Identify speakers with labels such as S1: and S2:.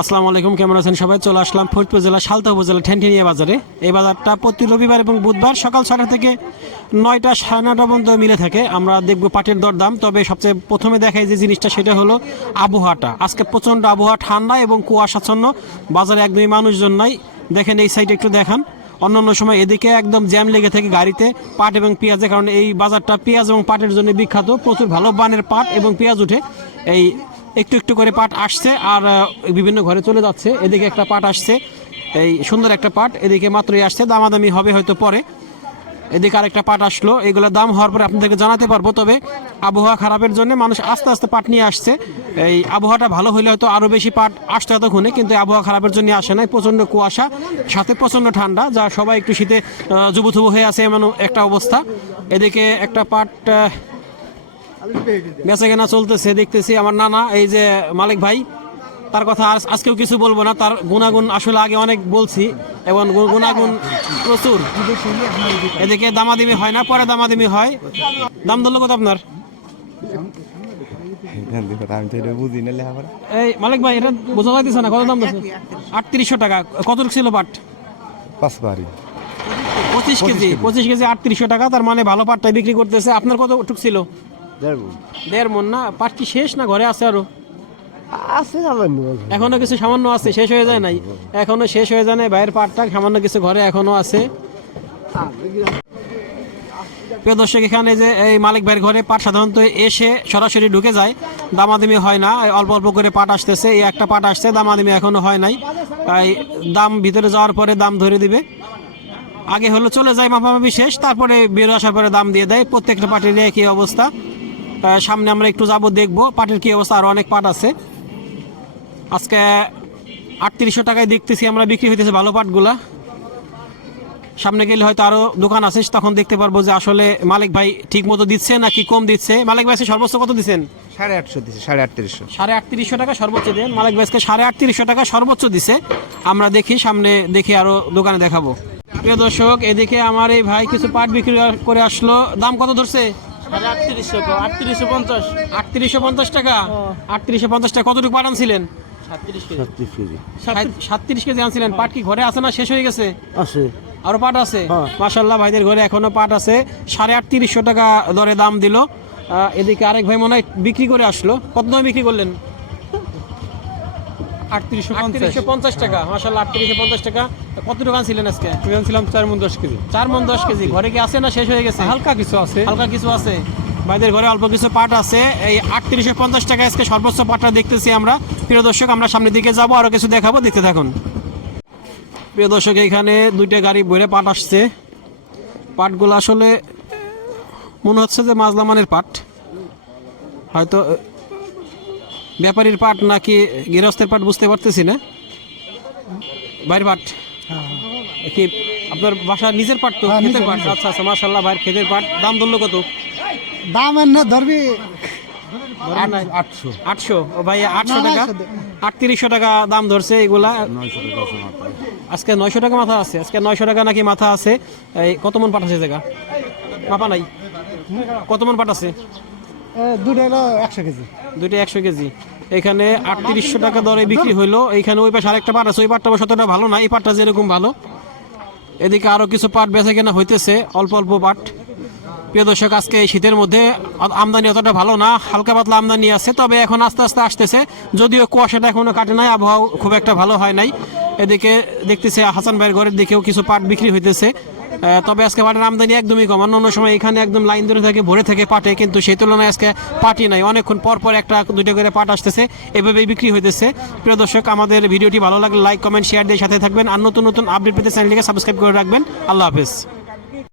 S1: আসসালামু আলাইকুম, কেমন আছেন সবাই? চলে আসলাম ফরিদপুর জেলা সালতা উপজেলা ঠেনঠেনিয়া বাজারে। এই বাজারটা প্রতি রবিবার এবং বুধবার সকাল ছটা থেকে নয়টা সাড়ে নটা পর্যন্ত মিলে থাকে। আমরা দেখব পাটের দরদাম, তবে সবচেয়ে প্রথমে দেখাই যে জিনিসটা সেটা হলো আবহাওয়াটা। আজকে প্রচণ্ড আবহাওয়া, ঠান্ডা এবং কুয়াশাচ্ছন্ন। বাজারে একদমই মানুষজন নাই। দেখেন এই সাইডে একটু দেখান। অন্য অন্য সময় এদিকে একদম জ্যাম লেগে থাকে গাড়িতে পাট এবং পেঁয়াজের কারণে। এই বাজারটা পেঁয়াজ এবং পাটের জন্য বিখ্যাত। প্রচুর ভালো বানের পাট এবং পেঁয়াজ উঠে। এই একটু একটু করে পাট আসছে আর বিভিন্ন ঘরে চলে যাচ্ছে। এদিকে একটা পাট আসছে। এই সুন্দর একটা পাট। এদিকে মাত্রই আসছে। দামাদামি হবে হয়তো পরে। এদিকে আরেকটা পাট আসলো। এগুলোর দাম হওয়ার পরে আপনাদেরকে জানাতে পারব। তবে আবহাওয়া খারাপের জন্য মানুষ আস্তে আস্তে পাট নিয়ে আসছে। এই আবহাওয়াটা ভালো হলে হয়তো আরও বেশি পাট আসতো এতক্ষণে কিন্তু আবহাওয়া খারাপের জন্য আসে নাই। প্রচণ্ড কুয়াশা সাথে প্রচণ্ড ঠান্ডা যা সবাই একটু শীতে আহ, জুবুথুবু হয়ে আছে এমন একটা অবস্থা। এদিকে একটা পাট বেচা কেনা চলতেছে, দেখতেছি আমার নানা, এই যে মালিক ভাই, তার কথা আজকেও কিছু বলব না, তার গুণাগুণ আসলে আগে অনেক বলছি, এবং গুণাগুণ প্রচুর। এদিকে দামাদিমি হয় না, পরে দামাদিমি হয়। দাম ধরলো কত আপনার? মানে ভালো পাটটাই বিক্রি করতেছে। আপনার কত টুক ছিল? দেড় মন। না? পাট কি শেষ না ঘরে আছে আরও?
S2: আছে সামান্য
S1: এখনও কিছু সামান্য আছে শেষ হয়ে যায় নাই? এখনও শেষ হয়ে যায় নাই বাইরের পাটটা সামান্য কিছু ঘরে এখনও আছে। প্রিয় দর্শক এখানে যে এই মালিক ভাইয়ের ঘরে পাট সাধারণত এসে সরাসরি ঢুকে যায় দামাদামি হয় না অল্প অল্প করে পাট আসতেছে এই একটা পাট আসছে দামাদামি এখনও হয় নাই। তাই দাম ভিতরে যাওয়ার পরে দাম ধরে দিবে। আগে হলো চলে যায় মাপামাপি শেষ তারপরে বের আসার পরে দাম দিয়ে দেয় প্রত্যেকটা পাটের একই অবস্থা। সামনে আমরা একটু যাব দেখব। পাটের কি অবস্থা? আরও অনেক পাট আছে। আজকে আটত্রিশশো টাকায় দেখতেছি আমরা বিক্রি হইতেছে ভালো পাটগুলা। সামনে গেলে হয়তো আরও দোকান আছে তখন দেখতে পারব যে আসলে মালিক ভাই ঠিক মতো দিচ্ছে নাকি কম দিচ্ছে। মালিক ভাই সর্বোচ্চ কত দিচ্ছেন?
S2: সাড়ে আটশো দিছে সাড়ে আটত্রিশশো।
S1: সাড়ে আটত্রিশশো টাকা সর্বোচ্চ দেন। মালিক ভাইকে সাড়ে আটত্রিশশো টাকা সর্বোচ্চ দিছে। আমরা দেখি সামনে দেখি আরও দোকানে দেখাবো। প্রিয় দর্শক এদিকে আমার এই ভাই কিছু পাট বিক্রি করে আসলো। দাম কত ধরছে?
S3: আটত্রিশশো আটত্রিশশো পঞ্চাশ।
S1: আটত্রিশশো পঞ্চাশ টাকা? আটত্রিশশো পঞ্চাশ টাকা কতটুকু
S3: সাতত্রিশ কেজি।
S1: আনছিলেন। পাট কি ঘরে আছে না শেষ হয়ে গেছে?
S3: আছে।
S1: আরও পাট আছে? মাসাল্লাহ ভাইদের ঘরে এখনও পাট আছে। সাড়ে আটত্রিশশো টাকা দরে দাম দিল। আহ, এদিকে আরেক ভাই মনে হয় বিক্রি করে আসলো। কত দামে বিক্রি করলেন?
S3: আটত্রিশশো
S1: পঞ্চাশ। টাকা মাসাল্লাহ আটত্রিশশো পঞ্চাশ টাকা। কত টাকা ছিলেন আজকে?
S3: ছিলাম চার মন দশ কেজি।
S1: চার মন দশ কেজি। ঘরে কি আছে না শেষ হয়ে গেছে?
S3: হালকা কিছু আছে।
S1: হালকা কিছু আছে। ভাইদের ঘরে অল্প কিছু পাট আছে। এই আটত্রিশশো পঞ্চাশ টাকা আজকে সর্বোচ্চ পাটটা দেখতেছি আমরা। প্রিয় দর্শক আমরা সামনের দিকে যাব আরও কিছু দেখাবো দেখতে থাকুন। প্রিয় দর্শক এখানে দুইটা গাড়ি ভরে পাট আসছে। পাটগুলো আসলে মনে হচ্ছে যে মাজলামানের পাট। হয়তো ব্যাপারীর পাট নাকি গৃহস্থের পাট বুঝতে পারতেছি না? বাইরের পাট কি আপনার বাসা নিজের পাট তো? ক্ষেতের পাট আচ্ছা আচ্ছা মাশাল্লাহ ভাইয়ের ক্ষেতের পাট দাম ধরলো কত?
S4: দাম এনে ধরবি।
S1: আটশো। আটশো? ও ভাই আটশো টাকা? আটত্রিশশো টাকা দাম ধরছে এগুলা। আজকে নয়শো টাকা মাথা আছে। আজকে নয়শো টাকা নাকি মাথা আছে? এই কত মন পাট আছে জায়গা? মাপা নাই। কত মন পাট আছে?
S4: দুটো একশো কেজি।
S1: দুইটা একশো কেজি। এখানে আটত্রিশশো টাকা দরে বিক্রি হইল। এইখানে ওই পাশে আরেকটা পাট আছে, ওই পাটটা অবশ্য ভালো না, এই পাটটা যেরকম ভালো। এদিকে আরও কিছু পাট বেচা কেনা হইতেছে, অল্প অল্প পাট। প্রিয় দর্শক, আজকে এই শীতের মধ্যে আমদানি অতটা ভালো না, হালকা পাতলা আমদানি আছে, তবে এখন আস্তে আস্তে আসতেছে। যদিও কুয়াশাটা এখনও কাটে নাই আবহাওয়া খুব একটা ভালো হয় নাই। এদিকে দেখতেছে হাসান ভাইয়ের ঘরের দিকেও কিছু পাট বিক্রি হইতেছে। তবে আজকে পাটের আমদানি একদমই কম। অন্য সময় এখানে একদম লাইন ধরে থাকে, ভরে থাকে পাটে, কিন্তু সেই তুলনায় আজকে পাটি নাই। অনেকক্ষণ পর পর একটা, দুইটা করে পাট আসতেছে, এভাবেই বিক্রি হইতেছে। প্রিয় দর্শক, আমাদের ভিডিওটি ভালো লাগলে লাইক কমেন্ট শেয়ার দিয়ে সাথে থাকবেন। আর নতুন নতুন আপডেট পেতে চ্যানেলটিকে সাবস্ক্রাইব করে রাখবেন। আল্লাহ হাফেজ।